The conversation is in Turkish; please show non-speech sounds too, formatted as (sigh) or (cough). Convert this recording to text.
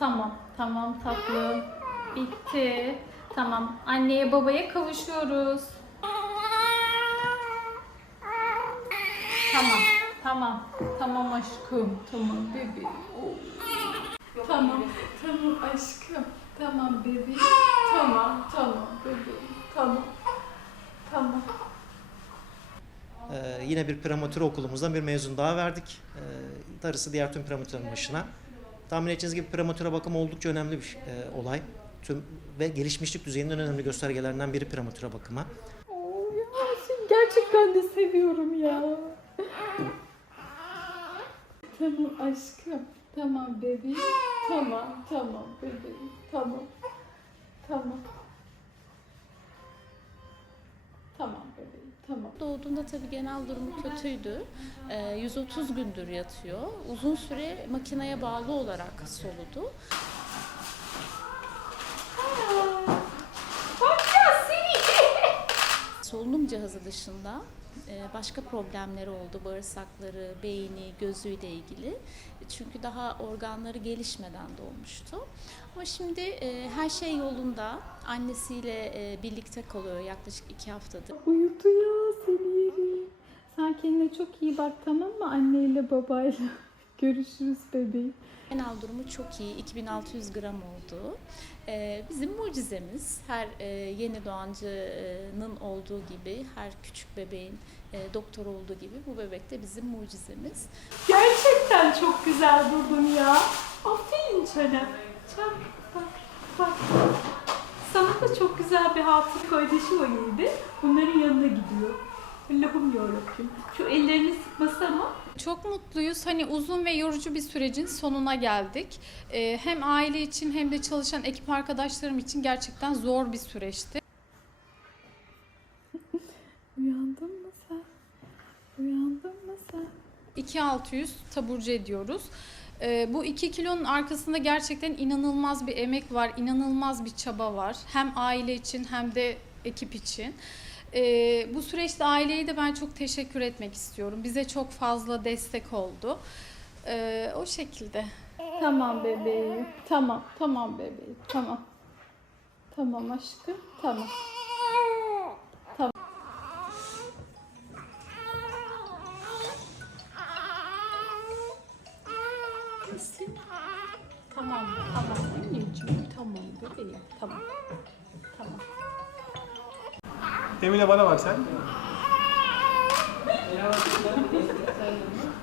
Tamam, tamam tatlım. Bitti. Tamam, anneye babaya kavuşuyoruz. Tamam, tamam, tamam aşkım, tamam bebeğim. Tamam, tamam aşkım, tamam bebeğim, tamam, tamam bebeğim, tamam, tamam. Ee, yine bir prematüre okulumuzdan bir mezun daha verdik. Ee, darısı diğer tüm prematürenin başına. Tahmin edeceğiniz gibi prematüre bakım oldukça önemli bir e, olay. Tüm ve gelişmişlik düzeyinin önemli göstergelerinden biri prematüre bakıma. Oo, ya gerçekten de seviyorum ya. tamam aşkım. Tamam bebeğim. Tamam, tamam bebeğim. Tamam. Tamam Tamam. Doğduğunda tabii genel durumu kötüydü. Ee, 130 gündür yatıyor. Uzun süre makineye bağlı olarak soludu. Solunum cihazı dışında e, başka problemleri oldu. Bağırsakları, beyni, gözüyle ilgili. Çünkü daha organları gelişmeden doğmuştu. Ama şimdi e, her şey yolunda. Annesiyle e, birlikte kalıyor yaklaşık iki haftadır. Uyudu kendine çok iyi bak tamam mı anneyle babayla. (laughs) Görüşürüz bebeğim. Genel durumu çok iyi. 2600 gram oldu. Ee, bizim mucizemiz. Her e, yeni doğancının olduğu gibi, her küçük bebeğin e, doktor olduğu gibi bu bebek de bizim mucizemiz. Gerçekten çok güzel durdun ya. Aferin sana. Çak bak bak. Sana da çok güzel bir hatun kardeşi var evde. Bunların yanına gidiyor. Allah'ım yarabbim. Şu ellerini sıkması ama. Çok mutluyuz. Hani uzun ve yorucu bir sürecin sonuna geldik. Ee, hem aile için hem de çalışan ekip arkadaşlarım için gerçekten zor bir süreçti. (laughs) Uyandın mı sen? Uyandın mı sen? 2600 taburcu ediyoruz. Ee, bu 2 kilonun arkasında gerçekten inanılmaz bir emek var, inanılmaz bir çaba var. Hem aile için hem de ekip için. Ee, bu süreçte aileye de ben çok teşekkür etmek istiyorum. Bize çok fazla destek oldu. Ee, o şekilde. Tamam bebeğim. Tamam, tamam bebeğim. Tamam. Tamam aşkım. Tamam. Kesin. Tamam, tamam anneciğim. Tamam bebeğim. Tamam. Demine bana bak sen.